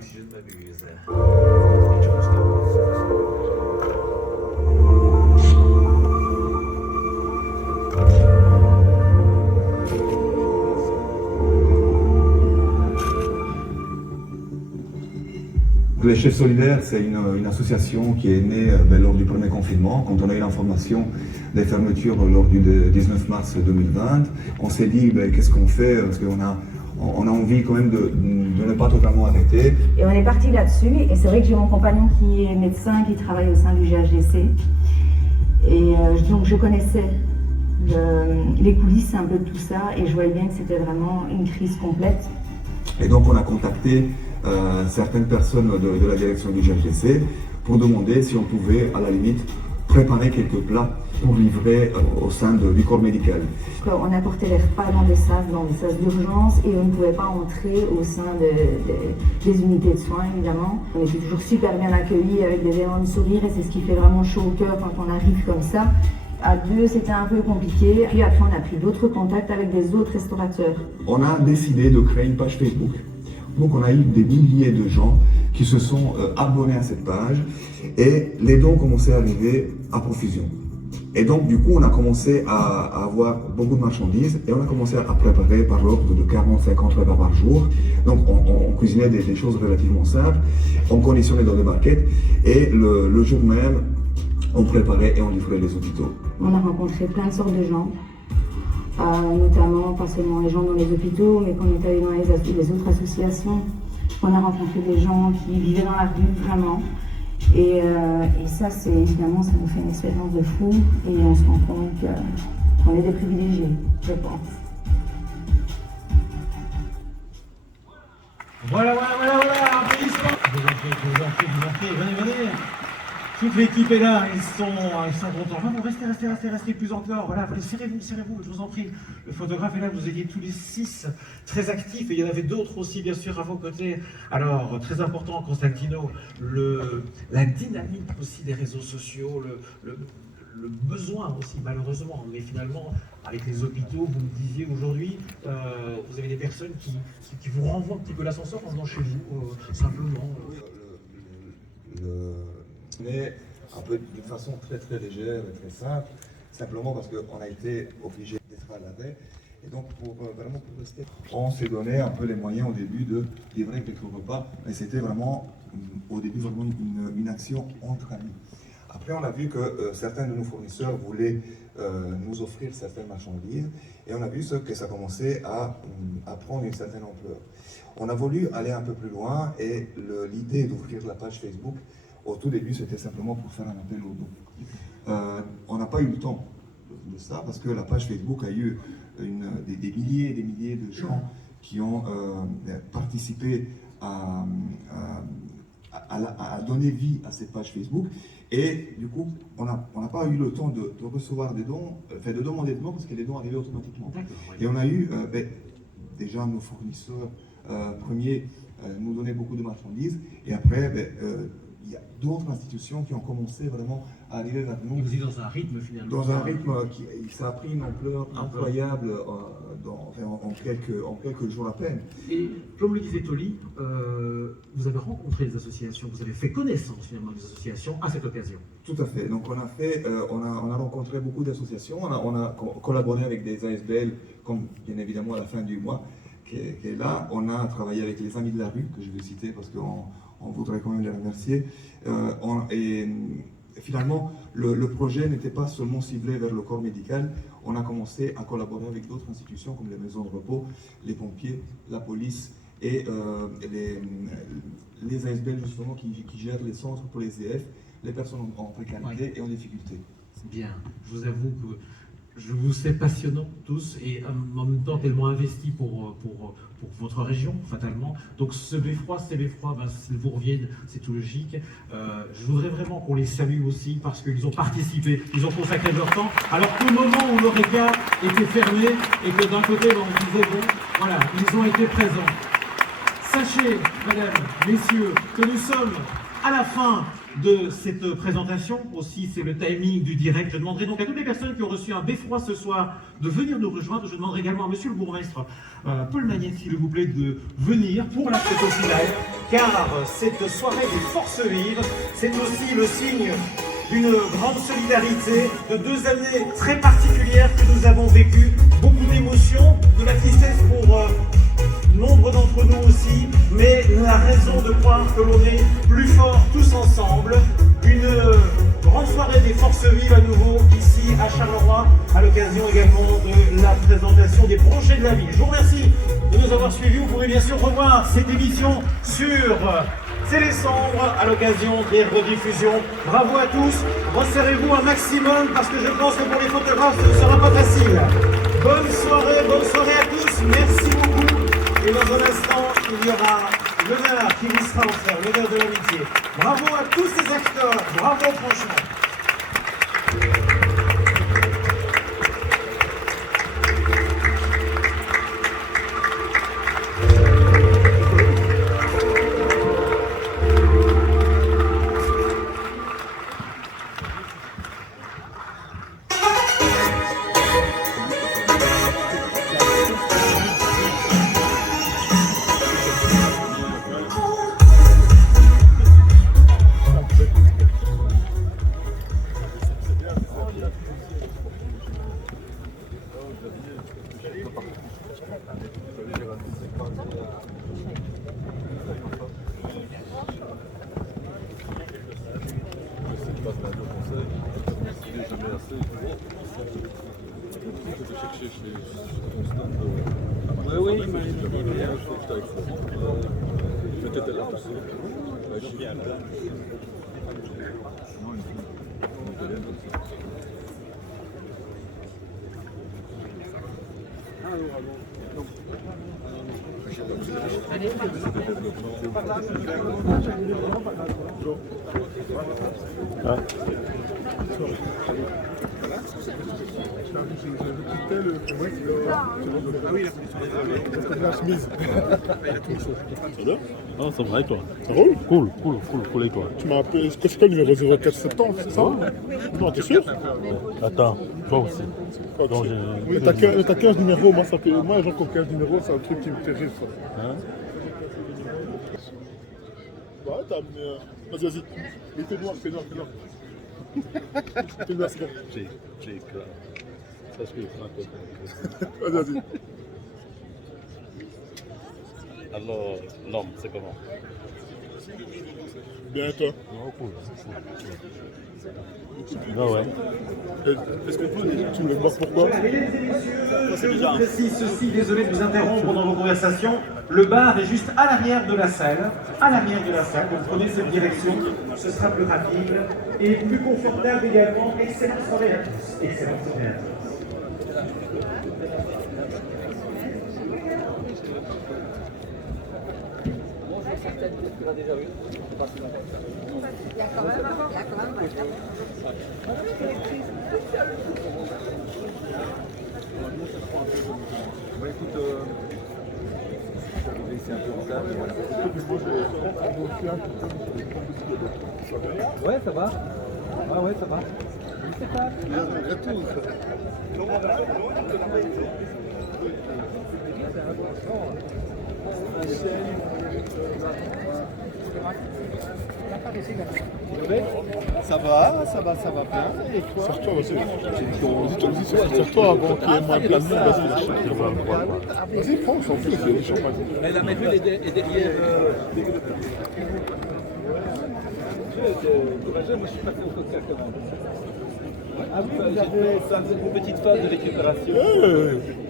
si je ne m'abuse. Je pense que- Les Chefs Solidaires, c'est une association qui est née lors du premier confinement, quand on a eu l'information des fermetures lors du 19 mars 2020. On s'est dit, qu'est-ce qu'on fait? Parce qu'on a envie quand même de ne pas totalement arrêter. Et on est parti là-dessus, et c'est vrai que j'ai mon compagnon qui est médecin, qui travaille au sein du GHDC. Et donc je connaissais les coulisses un peu de tout ça, et je voyais bien que c'était vraiment une crise complète. Et donc on a contacté certaines personnes de la direction du GHDC pour demander si on pouvait, à la limite, préparer quelques plats pour livrer au sein du corps médical. On apportait les repas dans des sas d'urgence, et on ne pouvait pas entrer au sein des unités de soins, évidemment. On était toujours super bien accueillis avec des énormes sourires, et c'est ce qui fait vraiment chaud au cœur quand on arrive comme ça. À deux, c'était un peu compliqué. Puis après, on a pris d'autres contacts avec des autres restaurateurs. On a décidé de créer une page Facebook. Donc on a eu des milliers de gens qui se sont abonnés à cette page, et les dons commençaient à arriver à profusion. Et donc du coup on a commencé à avoir beaucoup de marchandises, et on a commencé à préparer par l'ordre de 40-50 repas par jour. Donc on cuisinait des choses relativement simples, on conditionnait dans des barquettes, et le jour même on préparait et on livrait les hôpitaux. On a rencontré plein de sortes de gens. Notamment pas seulement les gens dans les hôpitaux, mais quand on est allé dans les autres associations, on a rencontré des gens qui vivaient dans la rue, vraiment. Et ça, c'est évidemment, ça nous fait une expérience de fou, et on se rend compte qu'on est des privilégiés, je pense. Voilà, applaudissements. Je vous en prie, venez. Toute l'équipe est là, ils sont contents. Vraiment, restez plus encore. Voilà, serrez-vous, je vous en prie. Le photographe est là, vous étiez tous les 6 très actifs, et il y en avait d'autres aussi, bien sûr, à vos côtés. Alors, très important, Constantino, la dynamique aussi des réseaux sociaux, le besoin aussi, malheureusement. Mais finalement, avec les hôpitaux, vous me disiez aujourd'hui, vous avez des personnes qui vous renvoient un petit peu l'ascenseur en venant chez vous, simplement. Mais un peu d'une façon très légère et très simple, simplement parce qu'on a été obligé d'être à l'arrêt. Et donc vraiment pour rester, on s'est donné un peu les moyens au début de livrer quelques repas, mais c'était vraiment au début vraiment une action entre amis. Après on a vu que certains de nos fournisseurs voulaient nous offrir certaines marchandises, et on a vu que ça commençait à prendre une certaine ampleur. On a voulu aller un peu plus loin, et l'idée d'ouvrir la page Facebook, au tout début, c'était simplement pour faire un appel aux dons. On n'a pas eu le temps de ça, parce que la page Facebook a eu des milliers et des milliers de gens qui ont participé à donner vie à cette page Facebook. Et du coup, on n'a pas eu le temps de recevoir des dons, de demander des dons, parce que les dons arrivaient automatiquement. Et on a eu déjà nos fournisseurs premiers nous donnaient beaucoup de marchandises, et après, il y a d'autres institutions qui ont commencé vraiment à arriver vers nous. Et vous êtes dans un rythme finalement. Dans un rythme ça a pris une ampleur incroyable en quelques jours à peine. Et comme le disait Toli, vous avez rencontré des associations, vous avez fait connaissance finalement des associations à cette occasion. Tout à fait. Donc on a rencontré beaucoup d'associations, on a collaboré avec des ASBL, comme bien évidemment à la fin du mois, qui est là. On a travaillé avec les Amis de la rue, que je vais citer parce qu'on voudrait quand même les remercier. Et finalement, le projet n'était pas seulement ciblé vers le corps médical. On a commencé à collaborer avec d'autres institutions comme les maisons de repos, les pompiers, la police et les ASBL justement qui gèrent les centres pour les EF, les personnes en précarité et en difficulté. Bien, je vous avoue que je vous sais passionnants tous, et en même temps tellement investi pour votre région, fatalement. Donc ce beffroi, ces beffrois, s'ils vous reviennent, c'est tout logique. Je voudrais vraiment qu'on les salue aussi, parce qu'ils ont participé, ils ont consacré leur temps, alors qu'au moment où le regard était fermé, et que d'un côté, on disait, bon, voilà, ils ont été présents. Sachez, mesdames, messieurs, que nous sommes à la fin de cette présentation. Aussi, c'est le timing du direct. Je demanderai donc à toutes les personnes qui ont reçu un beffroi ce soir de venir nous rejoindre. Je demanderai également à monsieur le bourgmestre Paul Magnette, s'il vous plaît, de venir pour la photo finale, car cette soirée des forces vives, c'est aussi le signe d'une grande solidarité, de 2 années très particulières que nous avons vécues, beaucoup d'émotions, de la tristesse pour nombre d'entre nous aussi, mais la raison de croire que l'on est plus forts tous ensemble. Une grande soirée des forces vives à nouveau ici à Charleroi, à l'occasion également de la présentation des projets de la ville. Je vous remercie de nous avoir suivis. Vous pouvez bien sûr revoir cette émission sur Télécendre à l'occasion des rediffusions. Bravo à tous, resserrez-vous un maximum parce que je pense que pour les photographes ce ne sera pas facile. Bonne soirée à tous, merci beaucoup. Et dans un instant, il y aura l'honneur qui vous sera offert, l'honneur de l'amitié. Bravo à tous ces acteurs, bravo franchement. Oui, il m'a dit. Peut-être là aussi. La chemise. Ça va? Non, ça va et toi? Ça roule? Cool et toi? Tu m'as appelé, c'est quoi le numéro 0470, c'est ça? Non, t'es sûr? Attends, toi aussi. Ok. Donc, Oui, t'as 15 numéros, moi, moi j'ai encore 15 numéros, c'est un truc qui me terrible, ça. Hein? Ouais, t'as amené. Vas-y. Mais fais noir. Fais noir, c'est bon. Jake, là. Ça, je peux Vas-y. Alors, l'homme, c'est comment? Bien, et toi? Non, cool. Ah ouais. Est-ce qu'on peut. Tu me le demandes pourquoi? Mesdames et messieurs, je vous précise ceci, désolé de vous interrompre dans vos conversations. Le bar est juste à l'arrière de la salle. Donc prenez cette direction, ce sera plus rapide et plus confortable également. Excellente soirée à tous. Ouais, ça va. Ouais, ça va. Ça va bien. Et toi? Sors-toi, vas-y. Sors-toi avant qu'il y ait moins de place. Vas-y, prends, on s'en fout, c'est des champagnes. Mais la médule est derrière. Moi, je suis passé au coca quand même. Ah oui, vous avez une petite phase de récupération.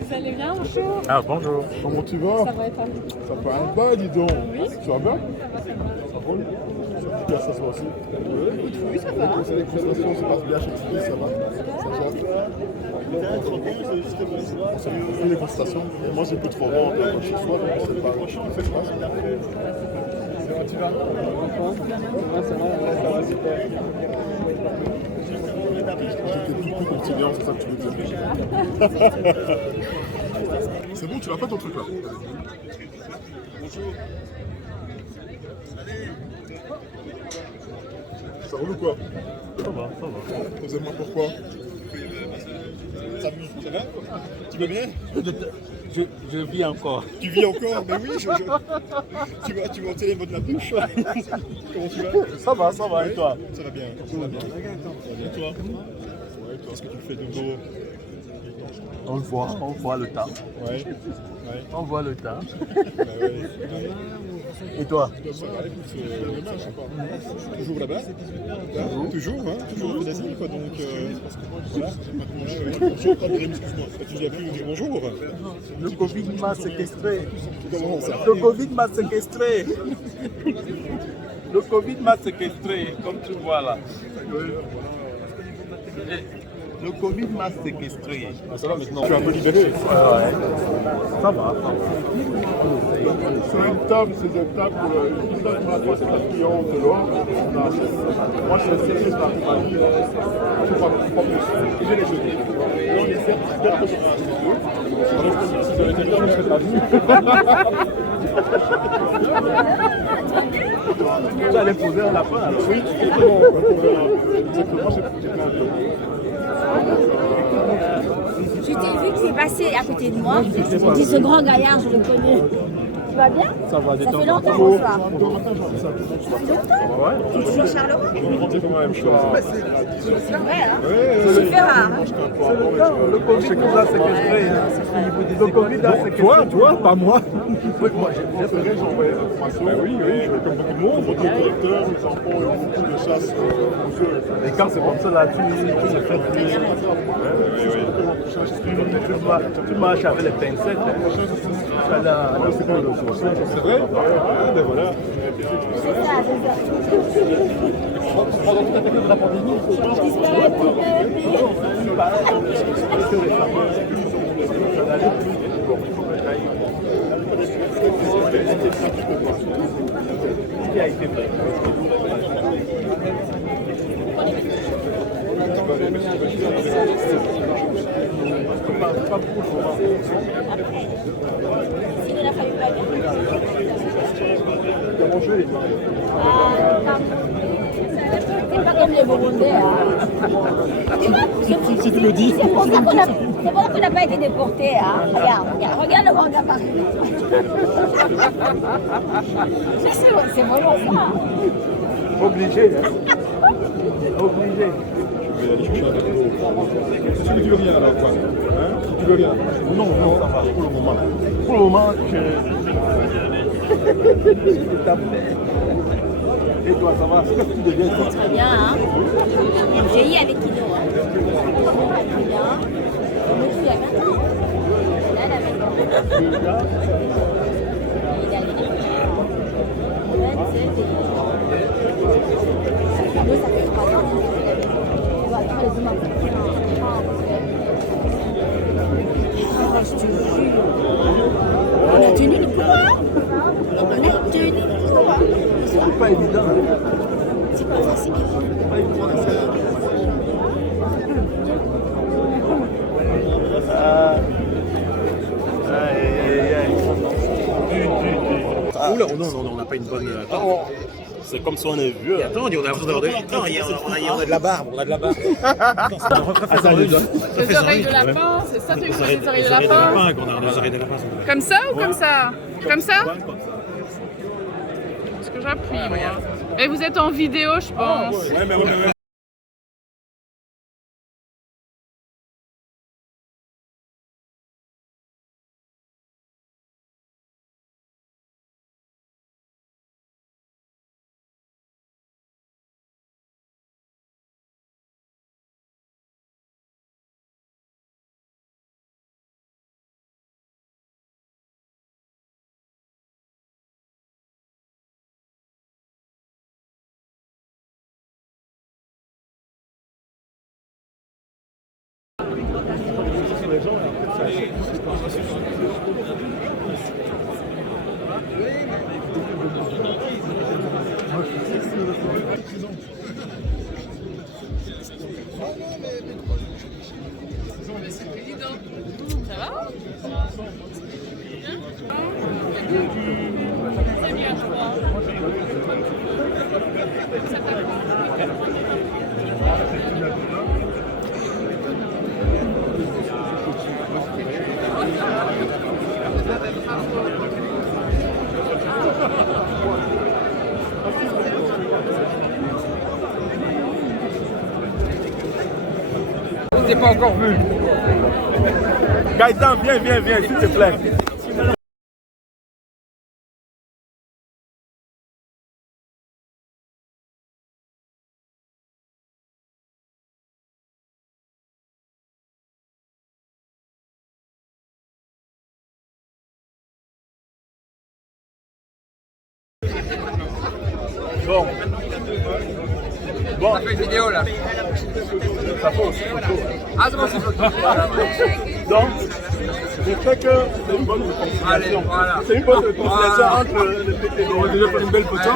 Vous allez bien, bonjour? Ah, bonjour. Comment tu vas? Ça va être un... Ça parle bas, dis donc. Oui. Tu vas bien? Ça va. Ça roule? Bien, ça se voit aussi. Oui, ça va. Les prestations se passent bien chez Tipeee, ça va. On s'est fait les prestations. Et moi, j'ai plus trop vendre chez soi, donc c'est pas chiant, il fait pas. Comment tu vas? Ça va super. J'étais tout continuant, c'est ça que tu veux dire. C'est bon, tu l'as pas ton truc là. Ça roule ou quoi? Ça va, ça va. Posez-moi pourquoi? Ça va? Tu vas bien? Je vis encore. Tu vis encore? Ben oui, tu vas ôter les mots de la bouche. Comment tu vas? Ça va, et toi? Ça va bien, ça va bien. Et toi? Ouais, qu'est-ce que tu fais de beau? On voit le temps. Ouais. On voit le temps. Bah ouais. Et toi? Ça va, écoute, toujours là-bas? Toujours au d'asile, quoi, donc voilà. Bonjour, excuse-moi, tu viens plus nous dire bonjour? Le Covid m'a séquestré. Comment ça? Le Covid m'a séquestré. Le Covid m'a séquestré, comme tu vois là. Le Covid m'a séquestré. Ça va maintenant? Tu es un peu libéré? Ouais. Ça va. Sur une table, c'est une table pour c'est pas client de l'or. Moi, je suis un service par compagnie. Je ne pas plus. J'ai les jeux. Là, on est certes super que si ça avait été bien, je serais pas venu. Tu allais poser un lapin alors? Oui, exactement. Exactement, j'ai plein de... Je t'ai vu que c'est passé à côté de moi. Je dis ce grand gaillard, je le connais. Tu vas bien? Ça va, Ça fait longtemps qu'on se voit. Ça fait longtemps? Tu es toujours Charleroi? On est rentré quand même, je crois. C'est vrai, hein? C'est super rare. Le Covid nous a séquestré. Le Covid a séquestré. Toi, pas moi. Oui, moi, j'ai fait, j'ai envoyé l'information. Oui, comme beaucoup de monde, votre directeur, les enfants ont beaucoup de chasse aux œufs. Et quand c'est comme ça, là, tu le fais plus. Tu marches avec les pincettes. C'est vrai? Ben voilà. C'est ça, c'est ça. Pendant toute la période de la pandémie, il faut Ce qui a été fait. Pas pour le moment. Il a fallu pas bien. Tu as mangé? C'est pas comme les Burundais, hein. Si tu le dis. C'est pour ça qu'on n'a pas été déportés, hein. Regarde le Rwanda par c'est vraiment ça. Obligé, hein. Obligé. Je vais aller chercher un peu d'eau. C'est sûr que tu veux rien alors, quoi? Hein? Tu veux rien? Non, ça va, pour le moment. Pour le moment, Et toi, ça va? Tu deviens Très bien, hein. J'ai eu avec Kino, hein. Très bien. Je me suis à 20 ans. Là, la maison. Il a les 27 et... Nous, ça fait 3 ans. On va faire les humains. Ah, je te jure. On a tenu le coup, hein. On a tenu le coup, hein. C'est pas évident. C'est pas facile. Oula, oh non, on n'a pas une bonne. C'est comme si on est vieux. Attends, on a de la barbe, on a de la barbe. Les oreilles de lapin, c'est ça, tu fais les oreilles de lapin? Comme ça ou comme ça? Comme ça? Est-ce que j'appuie, moi? Et vous êtes en vidéo, je pense. Ça va? C'est bien, je crois. Je t'ai pas encore vu. Gaëtan, viens, s'il te plaît. Bon. Bon. On a fait une vidéo là. Ça pose. Ah, c'est bon, c'est bon. Donc, je sais que c'est une bonne réconciliation. Voilà. C'est une bonne réconciliation entre les PTD. On va déjà faire une belle photo.